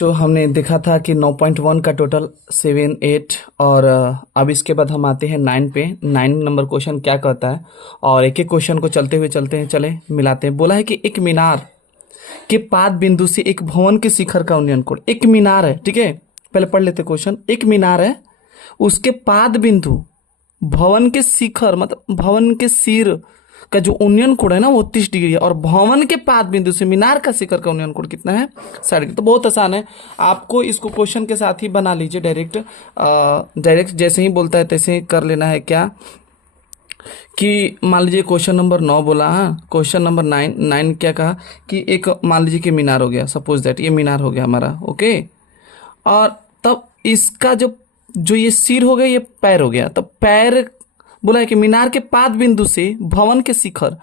तो हमने देखा था कि 9.1 का टोटल 7 8 और अब इसके बाद हम आते हैं 9 पे। 9 नंबर क्वेश्चन क्या कहता है और एक एक क्वेश्चन को चलते हुए चलते हैं, चले मिलाते हैं। बोला है कि एक मीनार के पाद बिंदु से एक भवन के शिखर का उन्नयन कोण। एक मीनार है, ठीक है, पहले पढ़ लेते क्वेश्चन। एक मीनार है, उसके पाद बिंदु भवन के शिखर मतलब भवन के सिर का जो उन्नयन कोण है ना वो 30 डिग्री है, और भवन के पाद बिंदु से मीनार का शिखर का उन्नयन कोण कितना है? 60 डिग्री। तो बहुत आसान है, आपको इसको क्वेश्चन के साथ ही बना लीजिए। डायरेक्ट डायरेक्ट जैसे ही बोलता है तैसे ही कर लेना है। क्या कि मान लीजिए क्वेश्चन नंबर 9 बोला, हाँ क्वेश्चन नंबर 9 क्या कहा कि एक मान लीजिए कि मीनार हो गया, सपोज दैट ये मीनार हो गया हमारा, ओके। और तब इसका जो जो ये सिर हो गया, ये पैर हो गया। तब पैर बोला है कि मीनार के पाद बिंदु से भवन के शिखर,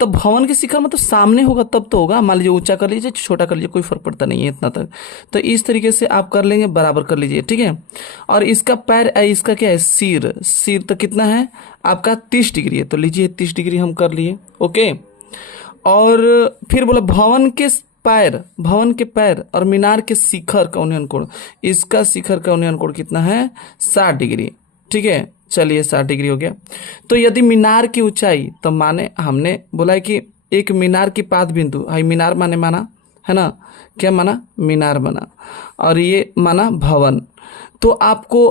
तो भवन के शिखर मतलब सामने होगा तब तो होगा। मान लीजिए ऊंचा कर लीजिए, छोटा कर लीजिए, कोई फर्क पड़ता नहीं है इतना तक। तो इस तरीके से आप कर लेंगे, बराबर कर लीजिए, ठीक है। और इसका पैर, इसका क्या है, सिर। सिर तो कितना है आपका? 30 डिग्री है, तो लीजिए 30 डिग्री हम कर लिए, ओके। और फिर बोला भवन के पैर, भवन के पैर और मीनार के शिखर का उन्नयन कोण, इसका शिखर का उन्नयन कोण कितना है? 60 डिग्री, ठीक है। चलिए 60 डिग्री हो गया। तो यदि मीनार की ऊंचाई, तो माने हमने बोला है कि एक मीनार की पाद बिंदु, हाई मीनार माने माना है ना, क्या माना? मीनार माना, और ये माना भवन। तो आपको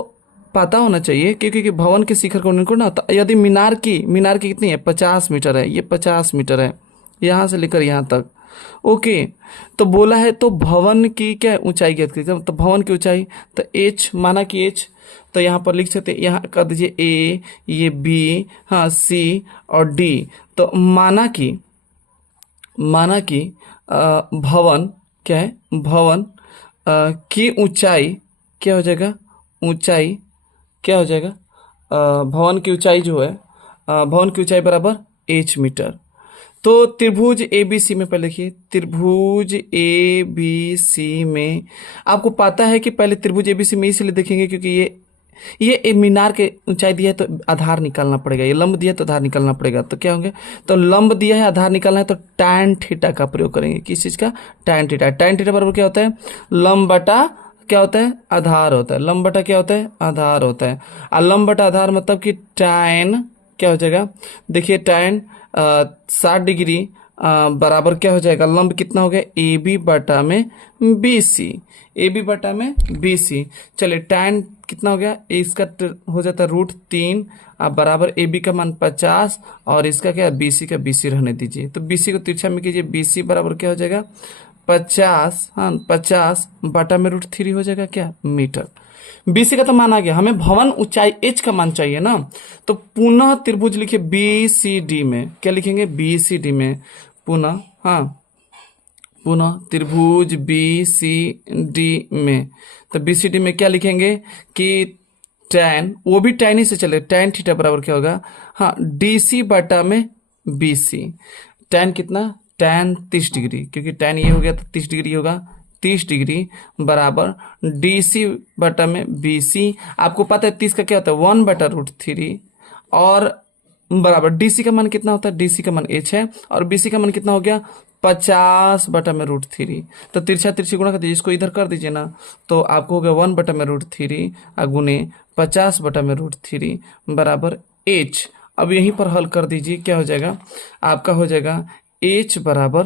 पता होना चाहिए क्योंकि भवन के शिखर का उन्नयन कोण ना, तो यदि मीनार की कितनी है? 50 मीटर है, ये 50 मीटर है यहाँ से लेकर यहाँ तक, ओके। तो बोला है तो भवन की क्या ऊंचाई ज्ञात कीजिए। तो भवन की ऊंचाई, तो एच माना कि एच, तो यहाँ पर लिख सकते हैं, यहाँ कर दीजिए ए, ये बी, हाँ सी और डी। तो माना कि भवन क्या है? भवन की ऊंचाई क्या हो जाएगा? ऊंचाई क्या हो जाएगा? भवन की ऊंचाई जो है, भवन की ऊंचाई बराबर एच मीटर। तो त्रिभुज ए बी सी में पहले लिखिए, त्रिभुज ए बी सी में आपको पता है कि पहले त्रिभुज ए बी सी में इसलिए देखेंगे क्योंकि ये मीनार के ऊंचाई दिया है तो आधार निकालना पड़ेगा, ये लंब दिया है तो आधार निकालना पड़ेगा। तो क्या होंगे? तो लंब दिया है, आधार निकालना है, तो tan थीटा का प्रयोग करेंगे। किस चीज का? tan theta. tan थीटा बराबर क्या होता है? लंब बटा क्या होता है? आधार होता है। लंब बटा क्या होता है? आधार होता है। और लंब बटा आधार मतलब कि tan क्या हो जाएगा? देखिए tan 60 डिग्री बराबर क्या हो जाएगा? लंब कितना हो गया? ए बी बटा में बी सी, ए बी बटा में बी सी। चलिए tan कितना हो गया? इसका हो जाता है √3 बराबर ए बी का मान 50 और इसका क्या? बी सी का, बी सी रहने दीजिए। तो बी सी को तिरछा में कीजिए, बी सी बराबर क्या हो जाएगा? 50, हाँ 50 बटा में √3 हो जाएगा क्या? मीटर। बीसी का तो मान आ गया, हमें भवन ऊंचाई एच का मान चाहिए ना। तो पुनः त्रिभुज लिखिए बी सी डी में, क्या लिखेंगे? बी सी डी में पुनः, हाँ पुनः त्रिभुज बी सी डी में। तो बी सी डी में क्या लिखेंगे कि tan, वो भी tan ही से चले, tan थीटा बराबर क्या होगा? हाँ डी सी बटा में बी सी। tan कितना? tan 30 डिग्री, क्योंकि tan ये हो गया तो 30 डिग्री होगा, 30 डिग्री बराबर डी सी बटा में बी सी। आपको पता है 30 का क्या होता है? 1 बटा √3 और बराबर डी सी का मान कितना होता है? डी सी का मान एच है और बी सी का मान कितना हो गया? 50 बटा में √3। तो तिरछा तिरछी गुणा कर दीजिए, इसको इधर कर दीजिए ना, तो आपको हो गया 1 बटा में √3 गुने 50 बटा में √3 बराबर एच। अब यहीं पर हल कर दीजिए, क्या हो जाएगा आपका? हो जाएगा एच बराबर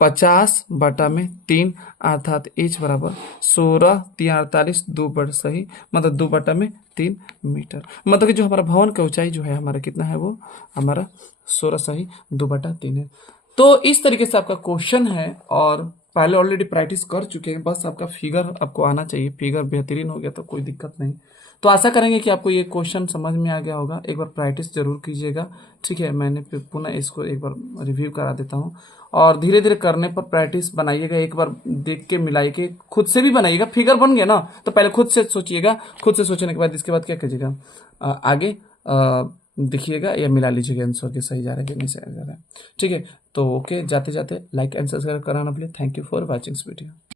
50 बटा में 3 अर्थात एच बराबर 16 3 48 2 बटा सही, मतलब 2 बटा में 3 मीटर। मतलब कि जो हमारा भवन का ऊंचाई जो है हमारा कितना है? वो हमारा 16 सही 2 बटा 3 है। तो इस तरीके से आपका क्वेश्चन है और पहले ऑलरेडी प्रैक्टिस कर चुके हैं, बस आपका फिगर आपको आना चाहिए। फिगर बेहतरीन हो गया तो कोई दिक्कत नहीं। तो आशा करेंगे कि आपको ये क्वेश्चन समझ में आ गया होगा। एक बार प्रैक्टिस जरूर कीजिएगा, ठीक है। मैंने फिर पुनः इसको एक बार रिव्यू करा देता हूँ और धीरे धीरे करने पर प्रैक्टिस बनाइएगा। एक बार देख के मिलाई के खुद से भी बनाइएगा। फिगर बन गया ना, तो पहले खुद से सोचिएगा, खुद से सोचने के बाद इसके बाद क्या कीजिएगा? आगे देखिएगा या मिला लीजिएगा आंसर के सही जा रहा है कि नहीं सही जा रहा है, ठीक है। तो ओके, जाते जाते लाइक एंड सब्सक्राइब कराना please. Thank you for watching video.